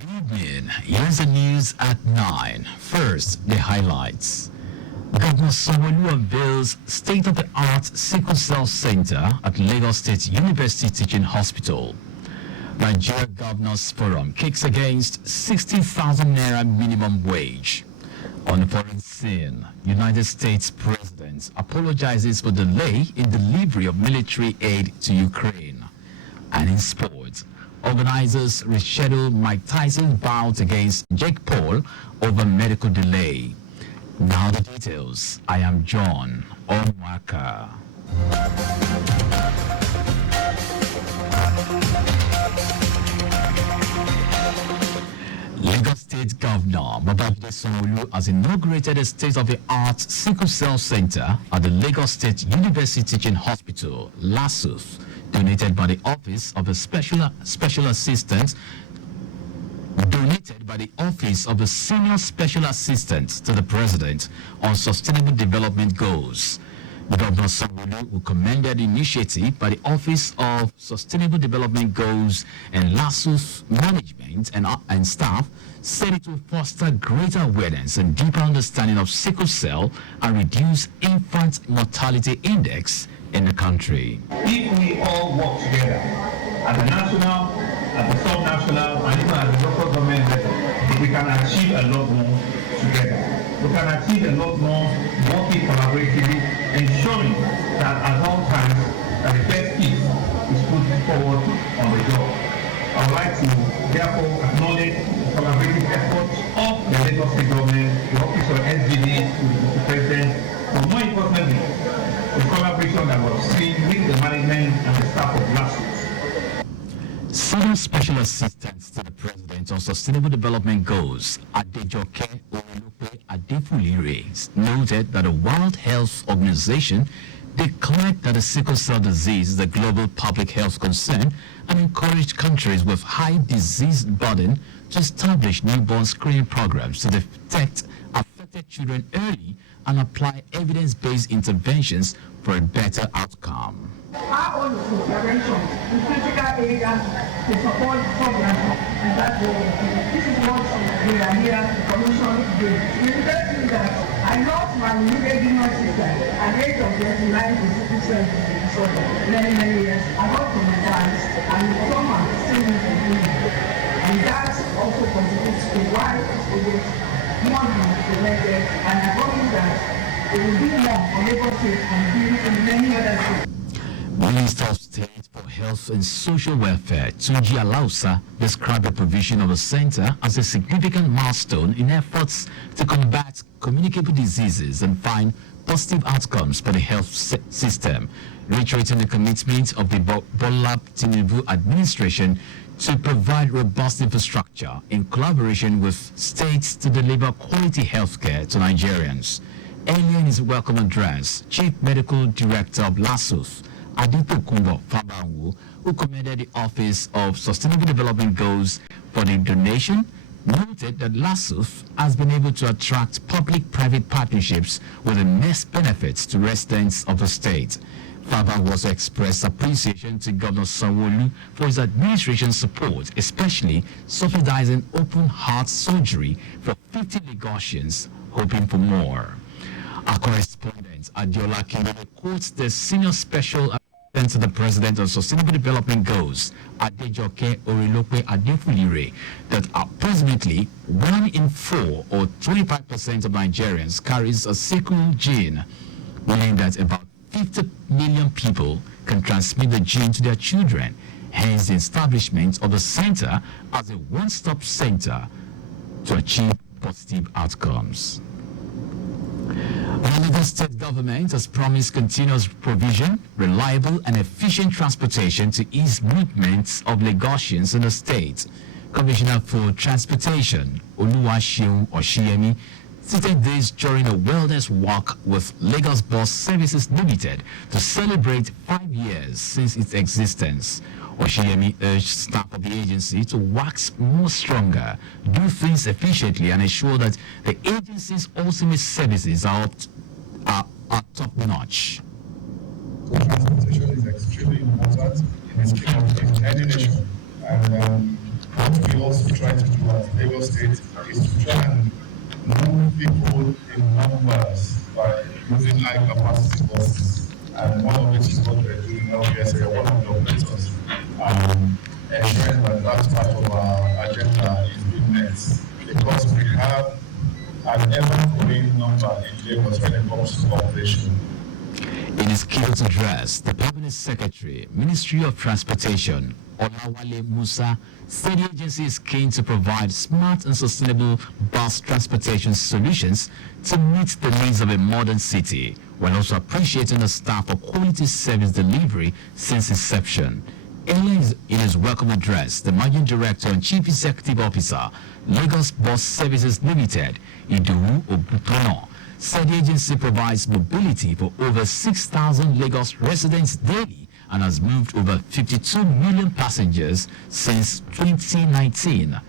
Evening. Here's the news at 9. First, the highlights. Governor Sanwo-Olu unveils state-of-the-art sickle cell center at Lagos State University Teaching Hospital. Nigeria Governors Forum kicks against 60,000 naira minimum wage. On the foreign scene, United States President apologizes for delay in delivery of military aid to Ukraine. And in sports, organizers reschedule Mike Tyson's bout against Jake Paul over medical delay. Now the details. I am John Omoaka. Lagos State Governor Babajide Sanwo-Olu has inaugurated a state-of-the-art sickle cell center at the Lagos State University Teaching Hospital, LASUTH, donated by the Office of the Special Assistant, donated by the Office of the Senior Special Assistant to the President on Sustainable Development Goals. Governor Sanwo-Olu commended the initiative by the Office of Sustainable Development Goals and LASUTH management and staff, said it will foster greater awareness and deeper understanding of sickle cell and reduce infant mortality index in the country. If we all work together at the national, at the sub-national, and even at the local government level, we can achieve a lot more together. We can achieve a lot more working collaboratively, ensuring that at all times that the best piece is put forward on the job. I would like to therefore acknowledge the collaborative efforts of the Lagos State government, the Office of SGD, with the President, but more importantly, the collaboration that was seen with the management and the staff of LASUTH. Senior Special Assistant to the President on Sustainable Development Goals, Adejoke Orilope Adefulire, noted that the World Health Organization declared that the sickle cell disease is a global public health concern and encouraged countries with high disease burden to establish newborn screening programs to detect affected children early and apply evidence-based interventions for a better outcome. Our own intervention in critical areas to support programs and that this is what we are here to commission today. We request that I lost my immediate sister at the age of 29 with sickle disorder many years. I got traumatized and trauma still needs to be. And that also contributes to why it is more than prevented, and I promise that it will be more on Lagos State and be in many other states. Minister of State for Health and Social Welfare, Tunji Alausa, described the provision of the center as a significant milestone in efforts to combat communicable diseases and find positive outcomes for the health system, reiterating the commitment of the Bola Tinubu administration to provide robust infrastructure in collaboration with states to deliver quality healthcare to Nigerians. Earlier in his welcome address, Chief Medical Director of LASUTH, Adetokunbo Fabanwu, who commended the Office of Sustainable Development Goals for the donation, noted that LASUTH has been able to attract public-private partnerships with immense benefits to residents of the state. Fabanwu also expressed appreciation to Governor Sanwo-Olu for his administration's support, especially subsidizing open heart surgery for 50 Lagosians, hoping for more. Our correspondent, Adiola Kindole, quotes the Senior Special Assistant to the President on Sustainable Development Goals, Adejoke Orilope Adefulire, that approximately 1 in 4 or 25% of Nigerians carries a sickle gene, meaning that about 50 million people can transmit the gene to their children. Hence, the establishment of the center as a one-stop center to achieve positive outcomes. The Lagos State government has promised continuous provision, reliable and efficient transportation to ease movements of Lagosians in the state. Commissioner for Transportation, Oluwaseun Oshiyemi, stated this during a wellness walk with Lagos Bus Services Limited to celebrate 5 years since its existence. Oshiyemi urged staff of the agency to wax more stronger, do things efficiently, and ensure that the agency's ultimate services are top-notch. Transportation is extremely important in any nation, and we also try to do at Lagos State is to try and move people in numbers by using high capacity buses. And one of it is what we're doing now. Yes, we are one of the operators, ensuring that that part of our agenda is being met, because we have an ever-growing number in Lagos when it comes to population. In his keynote address, the Permanent Secretary, Ministry of Transportation, Olawale Musa, said the agency is keen to provide smart and sustainable bus transportation solutions to meet the needs of a modern city, while also appreciating the staff for quality service delivery since inception. In his welcome address, the Managing Director and Chief Executive Officer, Lagos Bus Services Limited, Idowu Ogutono, said the agency provides mobility for over 6,000 Lagos residents daily and has moved over 52 million passengers since 2019.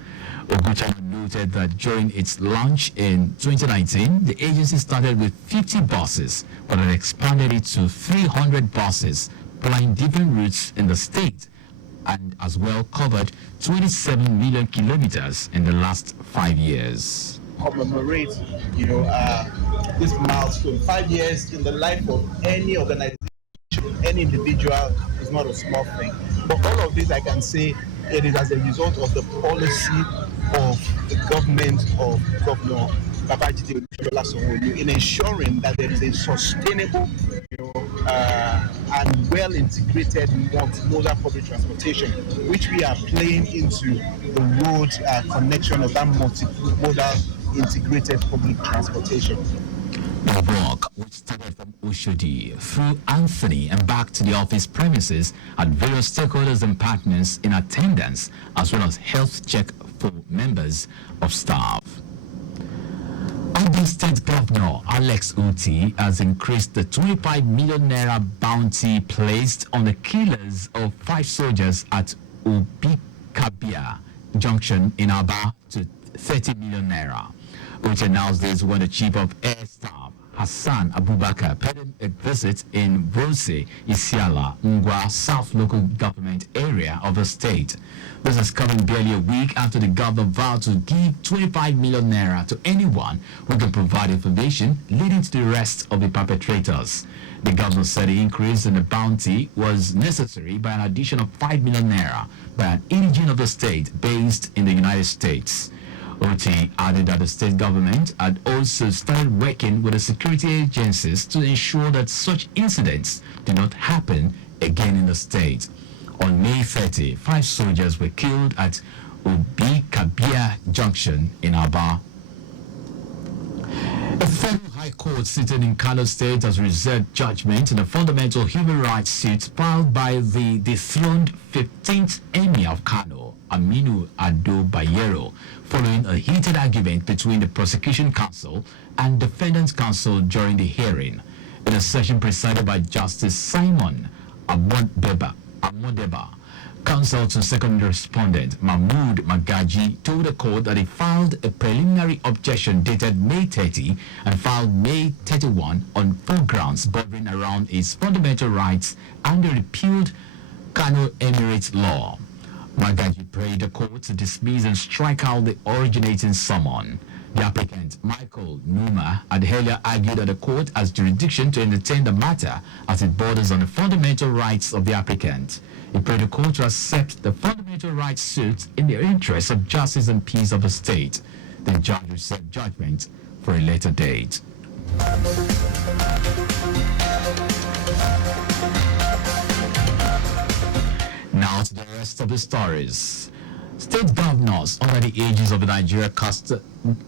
Ogutono noted that during its launch in 2019, the agency started with 50 buses, but had expanded it to 300 buses, plying different routes in the state, and as well covered 27 million kilometers in the last 5 years. Commemorate, this milestone. 5 years in the life of any organization, any individual is not a small thing. But all of this, I can say, it is as a result of the policy of the government of Governor Babajide Sanwo-Olu in ensuring that there is a sustainable and well-integrated multimodal public transportation, which we are playing into the road connection of that multimodal integrated public transportation. The walk, which started from Oshodi through Anthony and back to the office premises, had various stakeholders and partners in attendance, as well as health check for members of staff. Ogun State Governor Alex Uti has increased the 25 million naira bounty placed on the killers of 5 soldiers at Obikabia Junction in Aba to 30 million naira. Uti announced this when the Chief of Air Staff, Hassan Abubakar, paid a visit in Rose, Isiala, Ngwa South local government area of the state. This is coming barely a week after the governor vowed to give 25 million naira to anyone who can provide information leading to the arrest of the perpetrators. The governor said the increase in the bounty was necessary by an addition of 5 million naira by an indigene of the state based in the United States. Oti added that the state government had also started working with the security agencies to ensure that such incidents do not happen again in the state. On May 30, 5 soldiers were killed at Obikabia Junction in Aba. A federal high court sitting in Kano State has reserved judgment in a fundamental human rights suit filed by the dethroned 15th Emir of Kano, Aminu Ado Bayero, following a heated argument between the prosecution counsel and defendant's counsel during the hearing. In a session presided by Justice Simon Amodeba, counsel to second respondent Mahmood Magaji told the court that he filed a preliminary objection dated May 30 and filed May 31 on 4 grounds bordering around his fundamental rights and the repealed Kano Emirate law. Magaji prayed the court to dismiss and strike out the originating summon. The applicant, Michael Numa, had earlier argued that the court has jurisdiction to entertain the matter as it borders on the fundamental rights of the applicant. He prayed the court to accept the fundamental rights suit in the interest of justice and peace of the state. The judge reserved judgment for a later date. Now to the rest of the stories. State governors under the aegis of the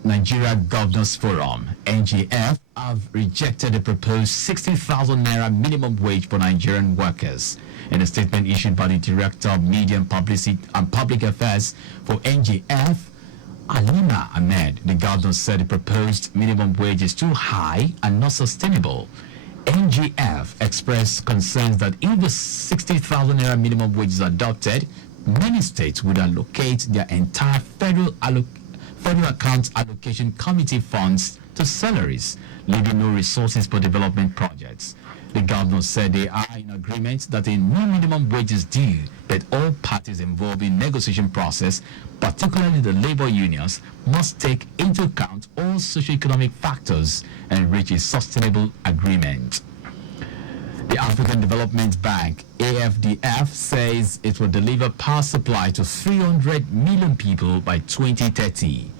Nigeria Governors Forum, NGF, have rejected the proposed 60,000 naira minimum wage for Nigerian workers. In a statement issued by the Director of Media and Publicity and Public Affairs for NGF, Alima Ahmed, the governor said the proposed minimum wage is too high and not sustainable. NGF expressed concerns that if the 60,000 naira minimum wage is adopted, many states would allocate their entire federal account allocation committee funds to salaries, leaving no resources for development projects. The governor said they are in agreement that a new minimum wage is due, but all parties involved in negotiation process, particularly the labor unions, must take into account all socio-economic factors and reach a sustainable agreement. The African Development Bank, AFDF, says it will deliver power supply to 300 million people by 2030.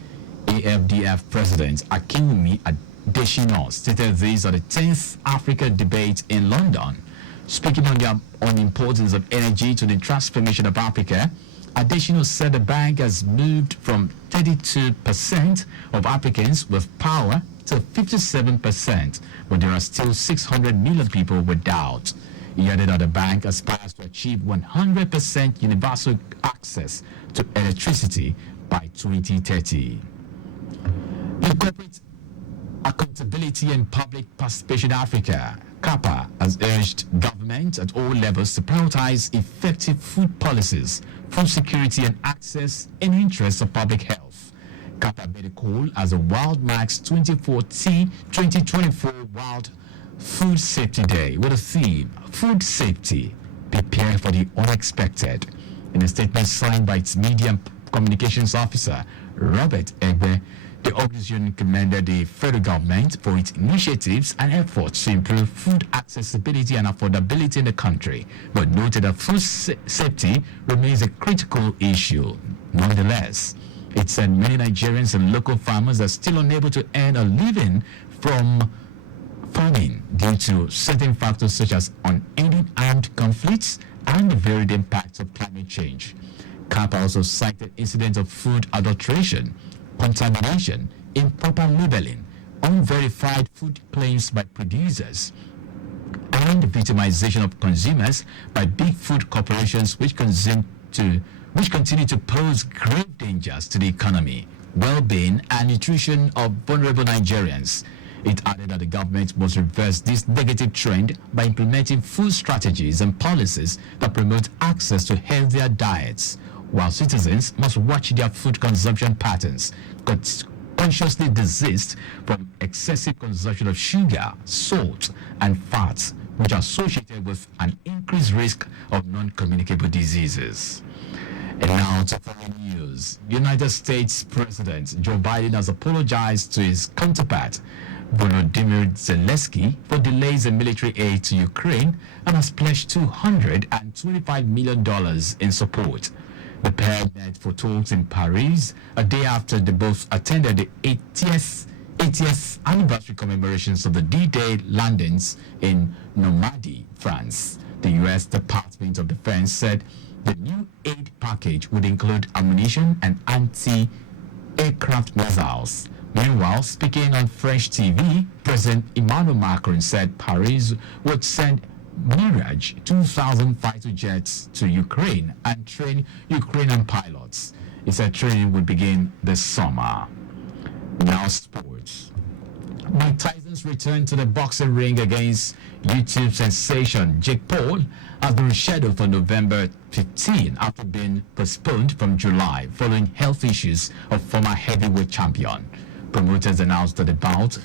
AFDF President Akinwumi Adesina stated this at the 10th Africa debate in London. Speaking on the importance of energy to the transformation of Africa, Adesina said the bank has moved from 32% of Africans with power to 57%, but there are still 600 million people without. He added that the bank aspires to achieve 100% universal access to electricity by 2030. The Corporate Accountability and Public Participation Africa, CAPA, has urged government at all levels to prioritize effective food policies, food security and access in the interests of public health. CAPA made a call as the World Marks 2024 World Food Safety Day with a theme, Food Safety, Prepare for the Unexpected. In a statement signed by its Media and Communications Officer, Robert Egbe, the organization commended the federal government for its initiatives and efforts to improve food accessibility and affordability in the country, but noted that food safety remains a critical issue. Nonetheless, it said many Nigerians and local farmers are still unable to earn a living from farming due to certain factors such as unending armed conflicts and the varied impacts of climate change. CAP also cited incidents of food adulteration, contamination, improper labeling, unverified food claims by producers, and the victimization of consumers by big food corporations which continue to pose grave dangers to the economy, well-being, and nutrition of vulnerable Nigerians. It added that the government must reverse this negative trend by implementing food strategies and policies that promote access to healthier diets, while citizens must watch their food consumption patterns, consciously desist from excessive consumption of sugar, salt, and fats, which are associated with an increased risk of non-communicable diseases. And now to foreign news. United States President Joe Biden has apologized to his counterpart, Volodymyr Zelensky, for delays in military aid to Ukraine and has pledged $225 million in support. The pair met for talks in Paris a day after they both attended the 80th anniversary commemorations of the D-Day landings in Normandy, France. The U.S. Department of Defense said the new aid package would include ammunition and anti-aircraft missiles. Meanwhile, speaking on French TV, President Emmanuel Macron said Paris would send Mirage 2000 fighter jets to Ukraine and train Ukrainian pilots. He said training would begin this summer. Now sports. Mike Tyson's return to the boxing ring against YouTube sensation Jake Paul has been rescheduled for November 15 after being postponed from July following health issues of former heavyweight champion. Promoters announced that the bout,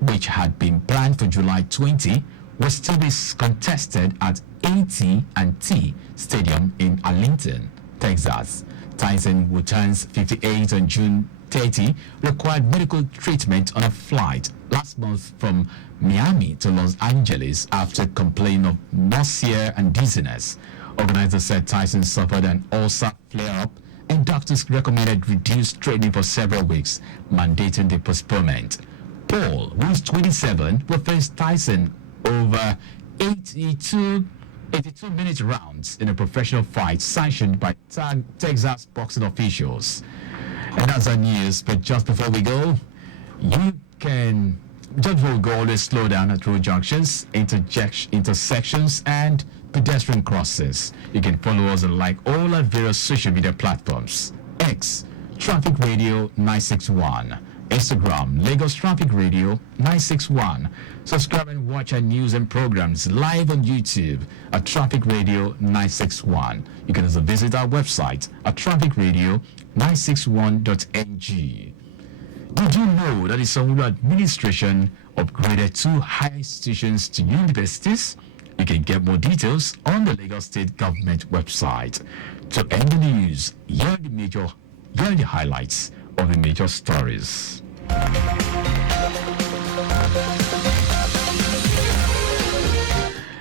which had been planned for July 20, was to be contested at AT&T Stadium in Arlington, Texas. Tyson, who turns 58 on June 30, required medical treatment on a flight last month from Miami to Los Angeles after complaining of nausea and dizziness. Organizers said Tyson suffered an ulcer flare-up and doctors recommended reduced training for several weeks, mandating the postponement. Paul, who is 27, will face Tyson over 82-minute rounds in a professional fight sanctioned by Texas boxing officials. And that's our news, but just before we go, always slow down at road junctions, intersections, and pedestrian crossings. You can follow us and like all our various social media platforms. X, Traffic Radio 961. Instagram, Lagos Traffic Radio 961. Subscribe and watch our news and programs live on YouTube at Traffic Radio 961. You can also visit our website at trafficradio961.ng. Did you know that the Sanwo-Olu administration upgraded 2 higher institutions to universities? You can get more details on the Lagos State Government website. To end the news, here are the highlights of the major stories.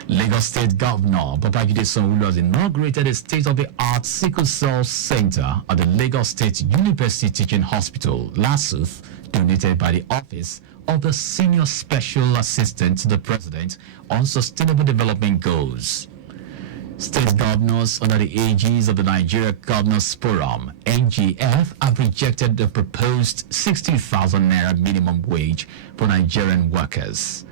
Lagos State Governor Babajide Sanwo-Olu has inaugurated a state-of-the-art sickle cell center at the Lagos State University Teaching Hospital, LASUTH, donated by the Office of the Senior Special Assistant to the President on Sustainable Development Goals. State governors under the aegis of the Nigeria Governors Forum, NGF, have rejected the proposed 60,000 naira minimum wage for Nigerian workers.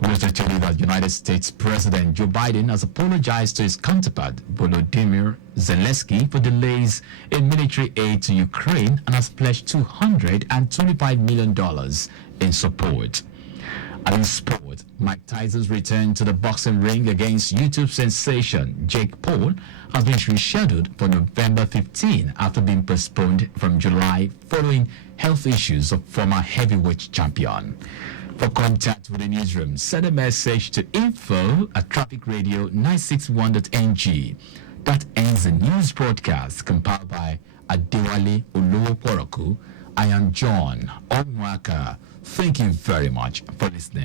We also tell you that United States President Joe Biden has apologized to his counterpart Volodymyr Zelensky for delays in military aid to Ukraine and has pledged $225 million in support. And in sport, Mike Tyson's return to the boxing ring against YouTube sensation Jake Paul has been rescheduled for November 15 after being postponed from July following health issues of former heavyweight champion. For contact with the newsroom, send a message to info@trafficradio961.ng. That ends the news broadcast compiled by Adewale Olowoporoku. I am John Omoaka. Thank you very much for listening.